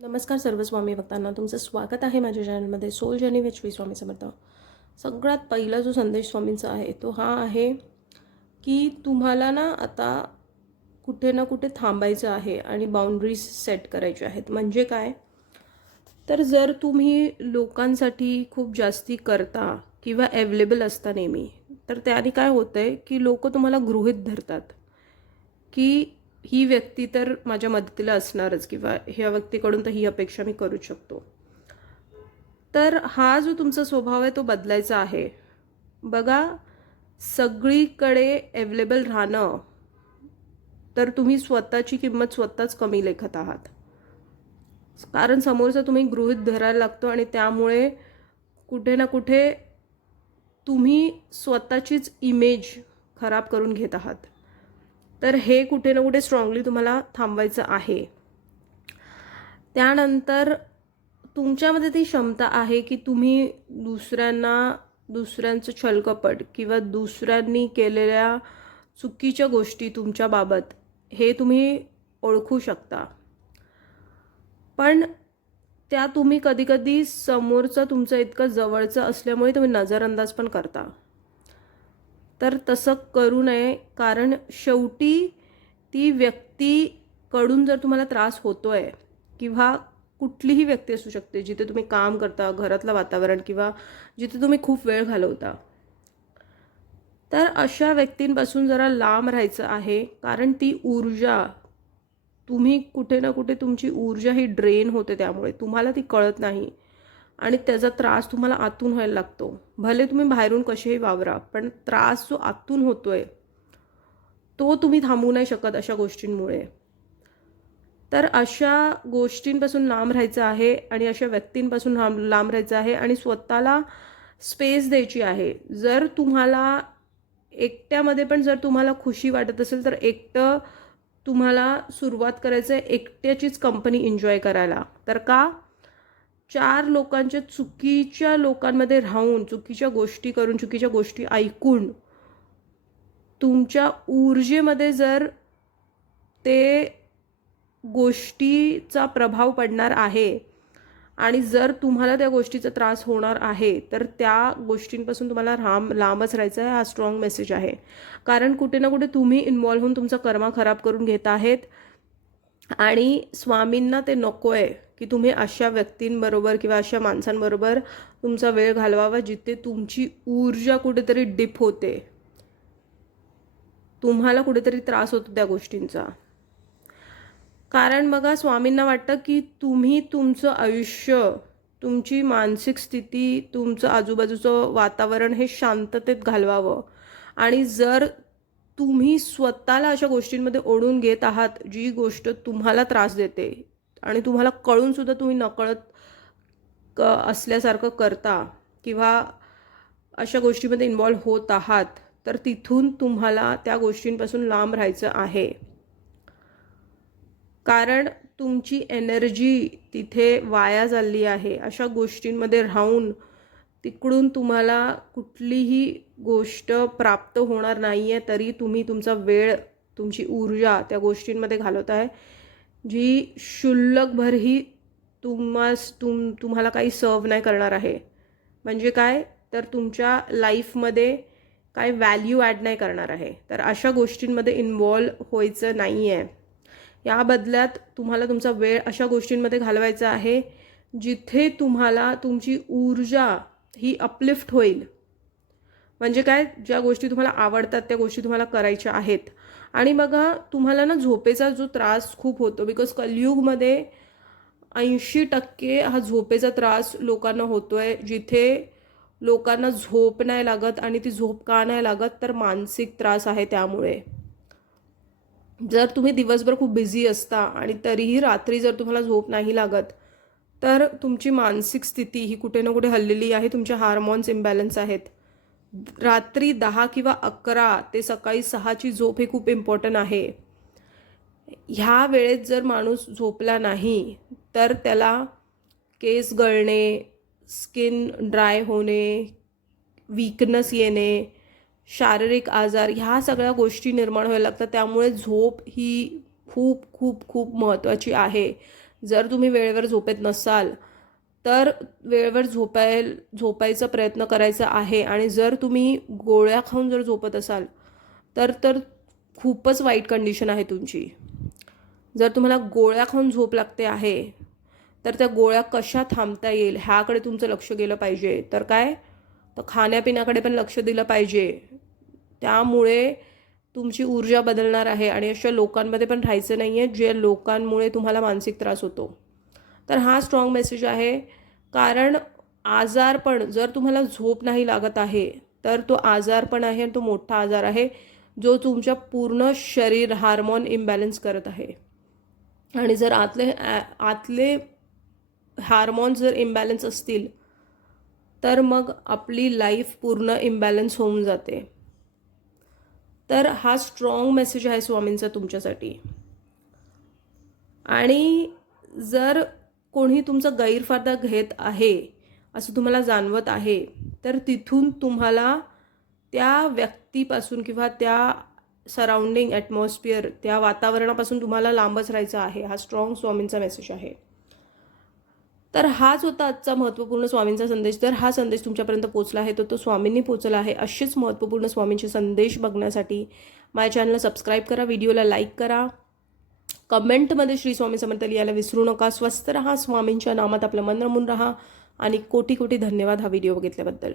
नमस्कार सर्व स्वामी भक्तांना, तुमचं स्वागत आहे माझ्या चॅनलमध्ये soul journey with Shri Swami Samarth. सगळ्यात पहिला जो संदेश स्वामींचा आहे तो हा आहे की तुम्हाला ना आता कुठे ना कुठे थांबायचं आहे आणि बाउंड्रीज सेट करायचे आहेत. म्हणजे काय, तर जर तुम्ही लोकांसाठी खूप जास्ती करता किंवा अवेलेबल असता नेहमी, तर त्याने काय होतं आहे की लोक तुम्हाला गृहीत धरतात की ही व्यक्ती तर माझ्या मदतीला असणारच किंवा ह्या व्यक्तीकडून तर ही अपेक्षा मी करू शकतो. तर हा जो तुमचा स्वभाव आहे तो बदलायचा आहे. बघा, सगळीकडे अवेलेबल राहणं तर तुम्ही स्वतःची किंमत स्वतःच कमी लेखत आहात. कारण समोरचा तुम्ही गृहीत धरायला लागतो आणि त्यामुळे कुठे ना कुठे तुम्ही स्वतःचीच इमेज खराब करून घेत आहात. तर हे कुठे ना कुठे स्ट्रॉंगली तुम्हाला थांबवायचं आहे. त्यानंतर तुमच्यामध्ये ती क्षमता आहे की तुम्ही दुसऱ्यांचं छलकपट किंवा दुसऱ्यांनी केलेल्या चुकीच्या गोष्टी तुमच्याबाबत हे तुम्ही ओळखू शकता. पण त्या तुम्ही कधीकधी समोरचं तुमचं इतकं जवळचं असल्यामुळे तुम्ही नजरअंदाज पण करता. तर तसं करू नये, कारण शेवटी ती व्यक्तीकडून जर तुम्हाला त्रास होतोय किंवा कुठलीही व्यक्ती असू शकते जिथे तुम्ही काम करता, घरातलं वातावरण किंवा जिथे तुम्ही खूप वेळ घालवता, तर अशा व्यक्तींपासून जरा लांब राहायचं आहे. कारण ती ऊर्जा तुम्ही कुठे ना कुठे तुमची ऊर्जा ही ड्रेन होते, त्यामुळे तुम्हाला ती कळत नाही आणि त्याचा त्रास तुम्हाला आतून व्हायला लागतो. भले तुम्ही बाहेरून कसेही वावरा, पण त्रास जो आतून होतोय तो तुम्ही थांबवू नाही शकत अशा गोष्टींमुळे. तर अशा गोष्टींपासून लांब राहायचं आहे आणि अशा व्यक्तींपासून लांब राहायचं आहे आणि स्वतःला स्पेस द्यायची आहे. जर तुम्हाला एकट्यामध्ये पण जर तुम्हाला खुशी वाटत असेल तर एकटं तुम्हाला सुरुवात करायचं आहे, एकट्याचीच कंपनी एन्जॉय करायला. तर का, चार लोकांच्या चुकीच्या लोकांमध्ये राहून, चुकीच्या गोष्टी करून, चुकीच्या गोष्टी ऐकून तुमच्या ऊर्जेमध्ये जर ते गोष्टीचा प्रभाव पडणार आहे आणि जर तुम्हाला त्या गोष्टीचा त्रास होणार आहे, तर त्या गोष्टींपासून तुम्हाला लांबच राहायचं आहे. हा स्ट्रॉंग मेसेज आहे. कारण कुठे ना कुठे तुम्ही इन्व्हॉल्व होऊन तुमचा कर्मा खराब करून घेत आहेत आणि स्वामींना ते नको आहे की तुम्ही अशा व्यक्तींबरोबर किंवा अशा माणसांबरोबर तुमचा वेळ घालवावा जिथे तुमची ऊर्जा कुठेतरी डिप होते, तुम्हाला कुठेतरी त्रास होतो त्या गोष्टींचा. कारण बघा, स्वामींना वाटतं की तुम्ही तुमचं आयुष्य, तुमची मानसिक स्थिती, तुमचं आजूबाजूचं वातावरण हे शांततेत घालवावं. आणि जर तुम्ही स्वतःला अशा गोष्टींमध्ये ओढून घेत आहात जी गोष्ट तुम्हाला त्रास देते आणि तुम्हाला कळूनसुद्धा तुम्ही नकळत असल्यासारखं करता किंवा अशा गोष्टीमध्ये इन्व्हॉल्व होत आहात, तर तिथून तुम्हाला त्या गोष्टींपासून लांब राहायचं आहे. कारण तुमची एनर्जी तिथे वाया चालली आहे. अशा गोष्टींमध्ये राहून तिकडून तुम्हाला कुठलीही गोष्ट प्राप्त होणार नाही आहे, तरी तुम्ही तुमचा वेळ, तुमची ऊर्जा त्या गोष्टींमध्ये घालवत आहे जी क्षुल्लकभरही तुम्हाला काही सर्व नाही करणार आहे. म्हणजे काय, तर तुमच्या लाईफमध्ये काय व्हॅल्यू ॲड नाही करणार आहे. तर अशा गोष्टींमध्ये इन्व्हॉल्व व्हायचं नाही आहे. या बदल्यात तुम्हाला तुमचा वेळ अशा गोष्टींमध्ये घालवायचा आहे जिथे तुम्हाला तुमची ऊर्जा ही अपलिफ्ट होईल. म्हणजे काय, ज्या गोष्टी तुम्हाला आवडतात त्या गोष्टी तुम्हाला करायच्या आहेत. आणि बघा, तुम्हाला ना झोपेचा जो त्रास खूप होतो, बिकॉज कलियुगमध्ये 80% हा झोपेचा त्रास लोकांना होतोय. जिथे लोकांना झोप नाही लागत, आणि ती झोप का नाही लागत, तर मानसिक त्रास आहे त्यामुळे. जर तुम्ही दिवसभर खूप बिझी असता आणि तरीही रात्री जर तुम्हाला झोप नाही लागत, तर तुमची मानसिक स्थिती ही कुठे ना कुठे हललेली आहे. तुमचे हार्मोन्स इम्बॅलन्स आहेत. रात्री 10 किंवा 11 ते सकाळी 6ची झोप ही खूप इम्पॉर्टंट आहे. ह्या वेळेत जर माणूस झोपला नाही तर त्याला केस गळणे, स्किन ड्राय होणे, वीकनेस येणे, शारीरिक आजार, ह्या सगळ्या गोष्टी निर्माण व्हायला लागतात. त्यामुळे झोप ही खूप खूप खूप महत्त्वाची आहे. जर तुम्ही वेळेवर झोपेत नसाल तर वेळेवर झोपायचा प्रयत्न करायचा आहे. आणि जर तुम्ही गोळ्या खाऊन जर झोपत असाल तर तर खूपच वाईट कंडिशन आहे तुमची. जर तुम्हाला गोळ्या खाऊन झोप लागते आहे तर त्या गोळ्या कशा थांबता येईल ह्याकडे तुमचं लक्ष गेलं पाहिजे. तर काय, तर खाण्यापिण्याकडे पण लक्ष दिलं पाहिजे. त्यामुळे तुमची ऊर्जा बदलणार आहे आणि अशा लोकांमध्ये पण राहायचं नाही आहे जे लोकांमुळे तुम्हाला मानसिक त्रास होतो. तर हा स्ट्रॉंग मेसेज आहे. कारण आजारपण, जर तुम्हाला झोप नाही लागत आहे तर तो आजारपण आहे आणि तो मोठा आजार आहे जो तुमच्या पूर्ण शरीर हार्मोन इम्बॅलन्स करत आहे. आणि जर आतले हार्मोन्स जर इम्बॅलन्स असतील तर मग आपली लाईफ पूर्ण इम्बॅलन्स होऊन जाते. तर हा स्ट्रॉंग मेसेज आहे स्वामींचा तुमच्यासाठी. आणि जर कोणी तुमचा गैरफायदा घेत आहे असं तुम्हाला जाणवत आहे तर तिथून तुम्हाला त्या व्यक्तीपासून किंवा त्या सराउंडिंग ॲटमॉस्फिअर, त्या वातावरणापासून तुम्हाला लांबच राहायचं आहे. हा स्ट्रॉंग स्वामींचा मेसेज आहे. तर हाच होता आजचा महत्त्वपूर्ण स्वामींचा संदेश. जर हा संदेश तुमच्यापर्यंत पोहोचला आहे तर तो स्वामींनी पोहोचला आहे. असेच महत्त्वपूर्ण स्वामींचे संदेश बघण्यासाठी माझ्या चॅनलला सबस्क्राईब करा, व्हिडिओला लाईक करा, कमेंटमध्ये श्री स्वामी समर्थ लिहायला विसरू नका. स्वस्त रहा, स्वामींच्या नामात आपलं मन रमून राहा आणि कोटी कोटी धन्यवाद हा व्हिडिओ बघितल्याबद्दल.